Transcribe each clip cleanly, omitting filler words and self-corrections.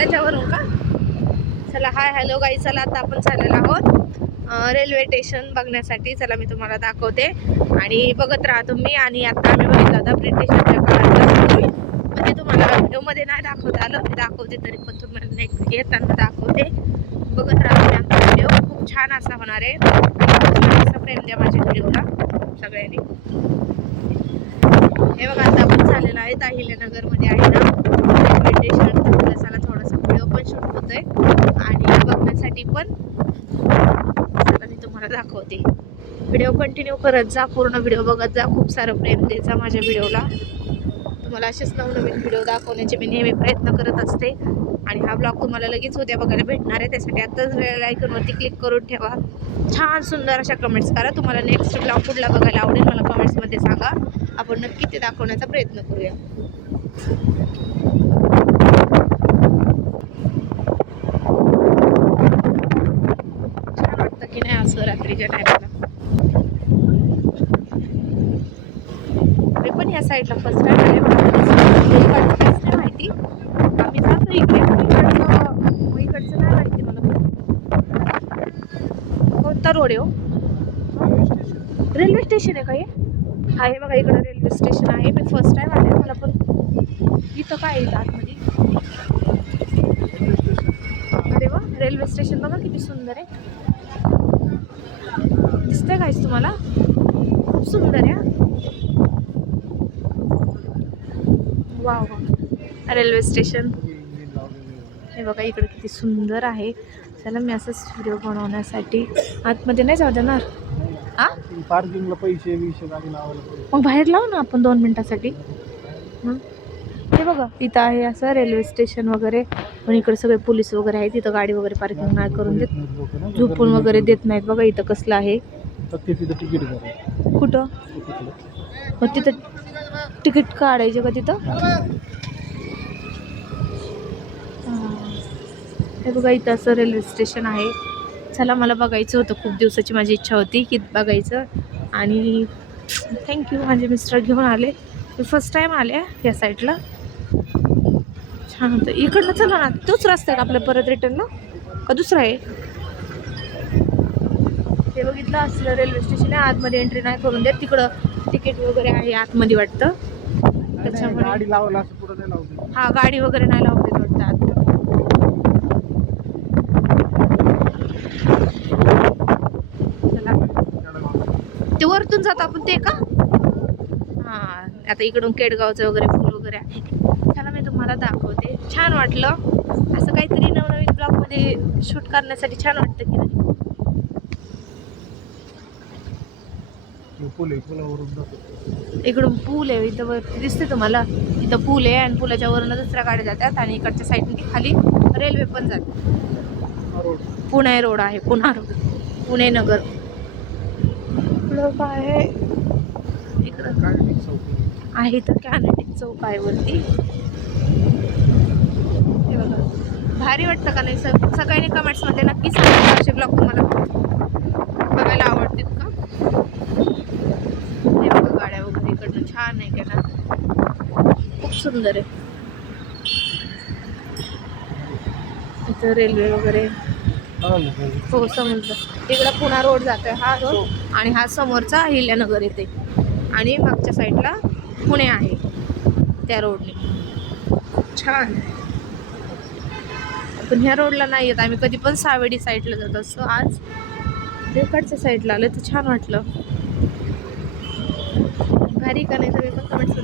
त्याच्यावरून का? चला हाय हॅलो गाई, चला आता आपण चाललेलो आहोत रेल्वे स्टेशन बघण्यासाठी. चला मी तुम्हाला दाखवते आणि बघत राहा तुम्ही. आणि आता आम्ही बघितलं होता ब्रिटिशांच्या काळातला पूल, म्हणजे तुम्हाला व्हिडिओमध्ये नाही दाखवता आलं, मी दाखवते तरी पण तुम्हाला येताना दाखवते. बघत राहा तुम्ही आमचा व्हिडिओ, खूप छान असा होणार आहे. छान असा प्रेम द्या माझ्या व्हिडिओला सगळ्यांनी. हे बघा आता आपण चाललेलं आहे अहिल्यानगरमध्ये आहे ना रेल्वे स्टेशन. चला थोडासा व्हिडिओ पण शूट होतोय आणि बघण्यासाठी पण चला मी तुम्हाला दाखवते. व्हिडिओ कंटिन्यू करत जा, पूर्ण व्हिडिओ बघत जा, खूप सारं प्रेम द्यायचा माझ्या व्हिडिओला. तुम्हाला असेच नवनवीन व्हिडिओ दाखवण्याचे मी नेहमी प्रयत्न करत असते. आणि हा ब्लॉग तुम्हाला लगेच उद्या बघायला भेटणार आहे, त्यासाठी आताच लाईकवरती क्लिक करून ठेवा. छान सुंदर अशा कमेंट्स करा. तुम्हाला नेक्स्ट ब्लॉग कुठला बघायला आवडेल मला कमेंट्समध्ये सांगा, आपण नक्की ते दाखवण्याचा प्रयत्न करूया. छान वाटतं की नाही असं रात्रीच्या टायमाला. मी पण या साईडला फर्स्ट टाइम आले, नाही माहिती. आम्ही जातो इकडे, इकडचं नाही माहिती मला. कोणता रोड आहे हो? रेल्वे स्टेशन आहे का हे? हा हे बघा इकडं रेल्वे स्टेशन आहे. मी फर्स्ट टाइम आले, मला पण इथं काय आहे आतमध्ये. अरे वा, रेल्वे स्टेशन बघा किती सुंदर आहे. दिसतंय काहीच तुम्हाला? खूप सुंदर आहे. वाव वा, रेल्वे स्टेशन हे बघा इकडे किती सुंदर आहे. चला मी असंच व्हिडिओ बनवण्यासाठी आतमध्ये नाही जाऊ देणार. पार्किंगला पैसे गाडी लावायला मग बाहेर लावू ना आपण 2 मिनिटासाठी. हे बघा इथं आहे असं रेल्वे स्टेशन वगैरे, पण इकडे सगळे पोलीस वगैरे आहेत. इथं गाडी वगैरे पार्किंग नाही करून देत, झोपून वगैरे देत नाहीत. बघा इथं कसलं आहे. तिकीट कुठं? मग तिथं तिकीट काढायचे का तिथं? हे बघा इथं असं रेल्वे स्टेशन आहे. चला मला बघायचं होतं, खूप दिवसाची माझी इच्छा होती की बघायचं. आणि थँक्यू, माझे मिस्टर घेऊन आले. मी फर्स्ट टाईम आले या साईडला. छान होतं. इकडनं चला ना, तोच रस्ता आहे का आपल्या परत रिटर्नला का दुसरा आहे? ते बघितलं असलं रेल्वे स्टेशन आहे. आतमध्ये एंट्री नाही करून देत, तिकडं तिकीट वगैरे आहे आतमध्ये वाटतं. त्याच्यामुळे गाडी लावायला असं पुढं नाही लावते. हा गाडी वगैरे नाही लावून देत वाटतं आत. ते वरतून जातो आपण ते का? हां, आता इकडून केडगावचं वगैरे फुल वगैरे आहे. त्याला मी तुम्हाला दाखवते. छान वाटलं असं काहीतरी नवनवीन ब्लॉगमध्ये शूट करण्यासाठी. छान वाटतं की नाही? इकडून पूल आहे, इथं वरती दिसते तुम्हाला. इथं पूल आहे आणि पुलाच्या वरून दुसऱ्या गाड्या जातात आणि इकडच्या साईडने खाली रेल्वे पण जाते. पुणे रोड आहे, पुणे रोड, पुणे नगर. काय आहे इकडं आहे तर कॅनेटिक चौक आहे वरती. हे बघा भारी वाटतं का नाही? सगळ्यांनी कमेंट्समध्ये नक्की सांगा असे ब्लॉग तुम्हाला बघायला आवडतील का? हे बघा गाड्या वगैरे इकडनं छान आहे का ना, खूप सुंदर आहे. इथं रेल्वे वगैरे हो समजलं. इकडं पुणे रोड जातोय हा रोड, आणि हा समोरचा अहिल्यानगर येते आणि मागच्या साईडला पुणे आहे त्या रोडने. छान. पण ह्या रोडला नाही येत आम्ही कधी, पण सावेडी साईडला जात असतो. आज इकडच्या साईडला आलं तर छान वाटलं. भारी का नाही? सगळे पण कमेंट्स.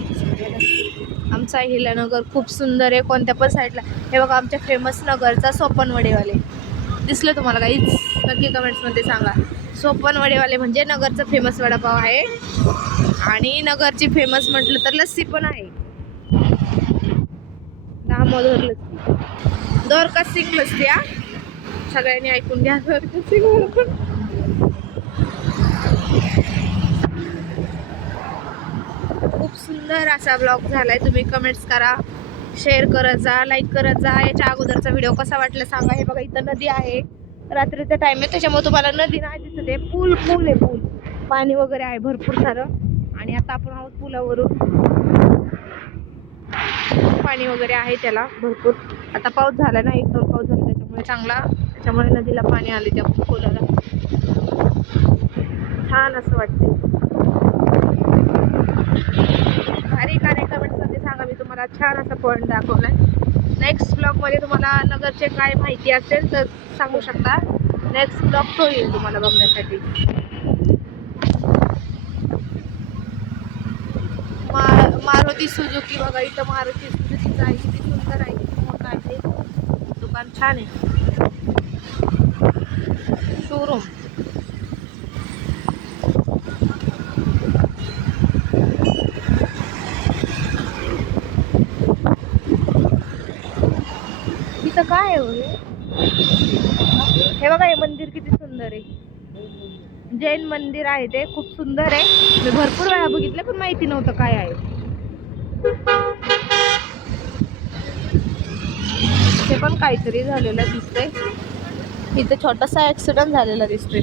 आमचा अहिल्यानगर खूप सुंदर आहे, कोणत्या पण साईडला. हे बघा आमच्या फेमस नगरचा सोपनवडेवाले दिसलं तुम्हाला काहीच? नक्की कमेंट्समध्ये सांगा. सोपनवडेवाले म्हणजे नगरचं फेमस वडापाव आहे. आणि नगरची फेमस म्हटलं तर लस्सी पण आहे. दामोदर लस्सी, दोरका सिंग लस्सी. सगळ्यांनी ऐकून घ्या, दोरका सिंग पण. खूप सुंदर असा ब्लॉग झालाय. तुम्ही कमेंट्स करा, शेअर करत जा, लाईक करत जा. याच्या अगोदरचा व्हिडिओ कसा वाटला सांगा. हे बघा इथं नदी आहे, रात्रीचा टाइम आहे त्याच्यामुळे तुम्हाला नदी नाही दिसत आहे. पूल आहे, पूल, पाणी वगैरे आहे भरपूर सारं. आणि आता आपण आहोत पुलावरून. पाणी वगैरे आहे त्याला भरपूर. आता पाऊस झाला ना, 1-2 पाऊस झाला त्याच्यामुळे नदीला पाणी आले त्या खोलाला. छान असं वाटते. भारी का नाही कमेंट्समध्ये सांगा. मी तुम्हाला छान असा पॉईंट दाखवलाय. नेक्स्ट ब्लॉगमध्ये तुम्हाला नगरचे काय माहिती असेल तर सांगू शकता. नेक्स्ट ब्लॉग तो येईल तुम्हाला बघण्यासाठी. मारुती सुझुकी बघा, इथं मारुती सुझुकीचं आहे. किती सुंदर आहे, किती मोठं आहे दुकान. छान आहे शोरूम. इथं काय आहे हे बघा, हे मंदिर किती सुंदर आहे. जैन मंदिर आहे ते, खूप सुंदर आहे. मी भरपूर वेळा बघितलं पण माहिती नव्हतं काय आहे. ते पण काहीतरी झालेलं दिसतंय. इथे छोटासा ऍक्सिडेंट झालेला दिसतोय.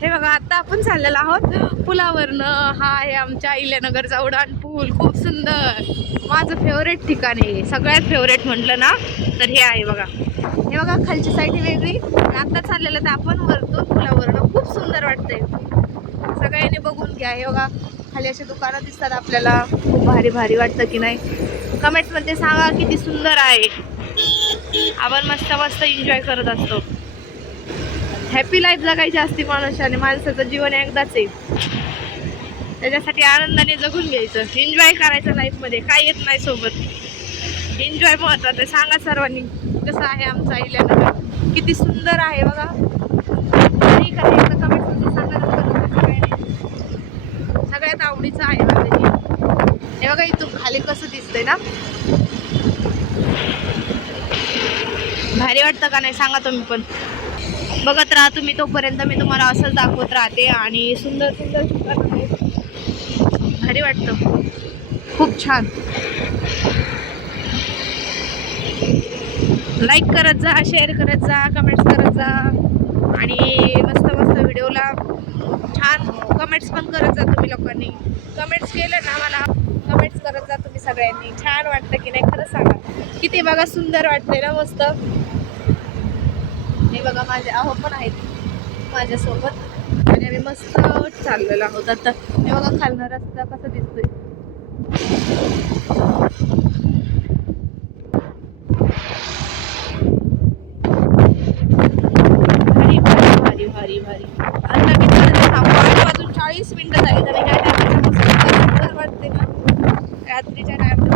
हे बघा, आता आपण चाललेलो आहोत पुलावरनं. हा आहे आमच्या अहिल्यानगरचा उड्डाण पूल. खूप सुंदर, माझं फेवरेट ठिकाण आहे. सगळ्यात फेवरेट म्हटलं ना तर हे आहे बघा. हे बघा, खालची साईड ही वेगळी. आता चाललेलं तर आपण वरतो पुलावरनं. खूप सुंदर वाटतंय, सगळ्यांनी बघून घ्या. हे बघा, खाली असे दुकानं दिसतात आपल्याला. खूप भारी भारी वाटतं की नाही? कमेंट्समध्ये सांगा किती सुंदर आहे. आपण मस्त मस्त एन्जॉय करत असतो. हॅपी लाईफ जगायची असते माणसाने. माणसाचं जीवन एकदाच आहे, त्याच्यासाठी आनंदाने जगून घ्यायचं. एन्जॉय करायचं लाईफमध्ये. काय येत नाही सोबत, एन्जॉय महत्वाचं आहे. सांगा सर्वांनी कसं आहे आमचं अहिल्यानगर. किती सुंदर आहे बघा. ठीक आहे, एकदा कमेंट्समध्ये सांगा सगळ्यात आवडीचं आहे माझं. हे बघा, इथून खाली कसं दिसतंय ना, भारी वाटतं का नाही सांगा तुम्ही पण. बघत राहा तुम्ही तोपर्यंत. मी तुम्हाला असंच दाखवत राहते. आणि सुंदर सुंदर ठिकाण आहे, भारी वाटतं, खूप छान. लाईक करत जा, शेअर करत जा, कमेंट्स करत जा. आणि मस्त मस्त व्हिडिओला छान कमेंट्स पण करत जा तुम्ही लोकांनी. कमेंट्स केलं ना, मला कमेंट्स करत जा तुम्ही सगळ्यांनी. छान वाटतं की नाही खरं सांगा. किती बघा सुंदर वाटतंय ना, मस्त. हे बघा, माझे आहो पण आहेत माझ्यासोबत आणि आम्ही मस्त चाललेलो आहोत आता. हे बघा, खालनं रस्ता कसा दिसतोय. भारी भारी भारी भारी भारी. आता किती 5:40 मिनिटं झाली तरी काय टायमाचं सुंदर वाटते ना रात्रीच्या टायमाला.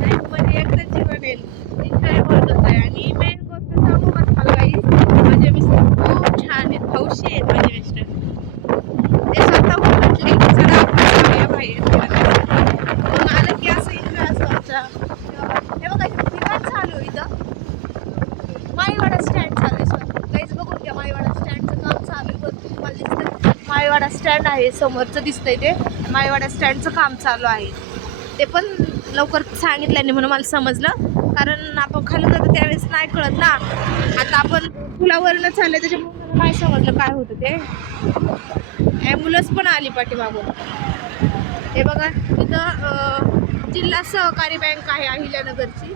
लाईफमध्ये एकदा जीवन येईल, एन्जॉय करत आहे. आणि मेन गोष्ट सांगू का तुम्हाला काही, माझे मिस्टर खूप छान आहेत, हौशी आहेत माझे मिस्टर. ते स्वतःहून म्हटले की चला आपण जाऊया बाहेर म्हणून आलं की असं एन्जॉय असतो आमचा. हे बघा, ठिकाण चालू आहे इथं. माईवाडा स्टँड चालू आहे. काहीच बघून घ्या, माईवाडा स्टँडचं काम चालू आहे. तुम्हाला दिसतं माईवाडा स्टँड आहे समोरचं दिसतंय ते. माईवाडा स्टँडचं काम चालू आहे. ते पण लवकर सांगितल्याने म्हणून मला समजलं, कारण आपण खाली जातो त्यावेळेस नाही कळत ना. आता आपण पुलावरनं चाललंय त्याच्यामुळे मला नाही समजलं काय होतं ते. ॲम्ब्युलन्स पण आली पाठीमागून. हे बघा, इथं जिल्हा सहकारी बँक आहे अहिल्यानगरची,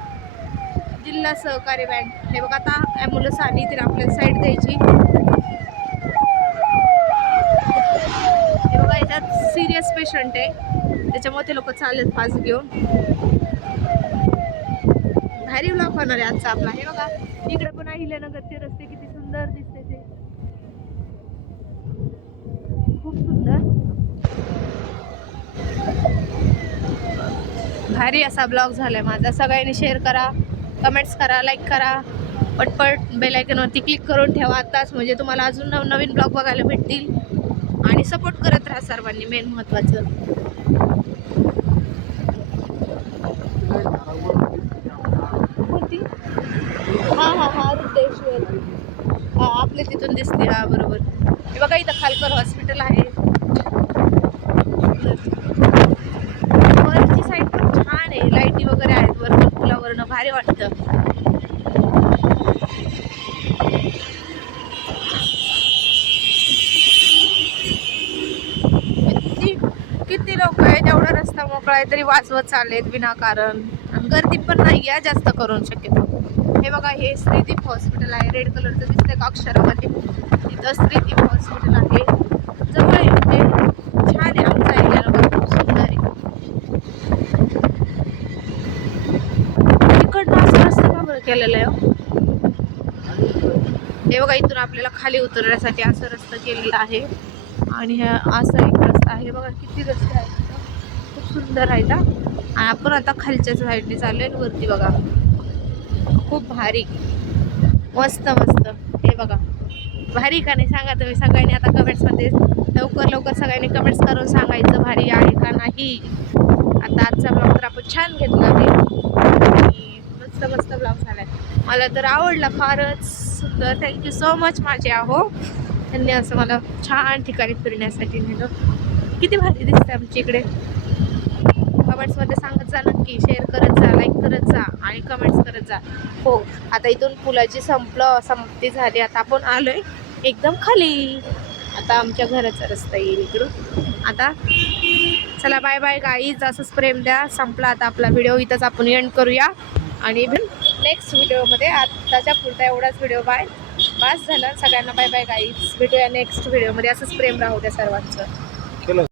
जिल्हा सहकारी बँक. हे बघा, आता ॲम्ब्युलन्स आली तर आपल्याला साईड द्यायची. हे बघा, याच्यात सिरियस पेशंट आहे त्याच्यामुळे ते लोक चाललेत फास्ट घेऊन. भारी ब्लॉग होणार आहे आजचा आपला. हे बघा, इकडे पण अहिल्यानगरचे रस्ते किती सुंदर दिसते ते, खूप सुंदर. भारी असा ब्लॉग झालाय माझा. सगळ्यांनी शेअर करा, कमेंट्स करा, लाईक करा. पटपट बेल आयकॉनवरती क्लिक करून ठेवा आताच, म्हणजे तुम्हाला अजून नवनवीन ब्लॉग बघायला भेटतील. आणि सपोर्ट करत राहा सर्वांनी, मेन महत्त्वाचं. कोणती? हां रुद्रेश्वर. आपल्या तिथून दिसते. हा बरोबर. हे बघा, इथं खालकर हॉस्पिटल आहे. वरची साईड पण छान आहे, लाईटी वगैरे आहेत वरनं पुलावरनं, भारी वाटतं. ठोकळा तरी वाजवत चाललेत विनाकारण. आणि गर्दी पण नाही आहे जास्त करून शक्यतो. हे बघा, हे श्रीदीप हॉस्पिटल आहे, रेड कलरचं दिसतंय का अक्षरामध्ये, तिथं श्रीदीप हॉस्पिटल आहे. जवळ आहे, म्हणजे छान आहे, आमचा एरिया खूप सुंदर आहे. तिकडनं असं रस्ता का बरं केलेला आहे हो? हे बघा, इथून आपल्याला खाली उतरण्यासाठी असं रस्ता केलेला आहे. आणि असा एक रस्ता आहे बघा, किती रस्ते आहेत, खूप सुंदर आहेत. आणि आपण आता खालच्या साईडने चाललोय, वरती बघा खूप भारी, मस्त मस्त. हे बघा भारी का नाही सांगा तुम्ही सगळ्यांनी आता कमेंट्समध्ये. लवकर लवकर सगळ्यांनी कमेंट्स करून सांगायचं भारी आहे का नाही. आता आजचा ब्लॉग तर आपण छान घेतला आहे आणि मस्त मस्त ब्लॉग झाला आहे. मला तर आवडला, फारच सुंदर. थँक्यू सो मच माझे आहो, त्यांनी असं मला छान ठिकाणी फिरण्यासाठी नेलं. किती भारी दिसते आमच्या इकडे. कमेंट्समध्ये सांगत जा नक्की, शेअर करत जा, लाईक करत जा आणि कमेंट्स करत जा. हो, आता इथून पुलाची समाप्ती झाली. आता आपण आलोय एकदम खाली. आता आमच्या घराचा रस्ता येईल इकडून. आता चला बाय बाय गाईज, असंच प्रेम द्या. संपला आता आपला व्हिडिओ, इथंच आपण एंड करूया. आणि नेक्स्ट व्हिडिओमध्ये, आताच्या पुरता एवढाच व्हिडिओ. बाय, बस झालं. सगळ्यांना बाय बाय गाईज, भेटूया नेक्स्ट व्हिडिओमध्ये. असंच प्रेम राहू द्या सर्वांचं.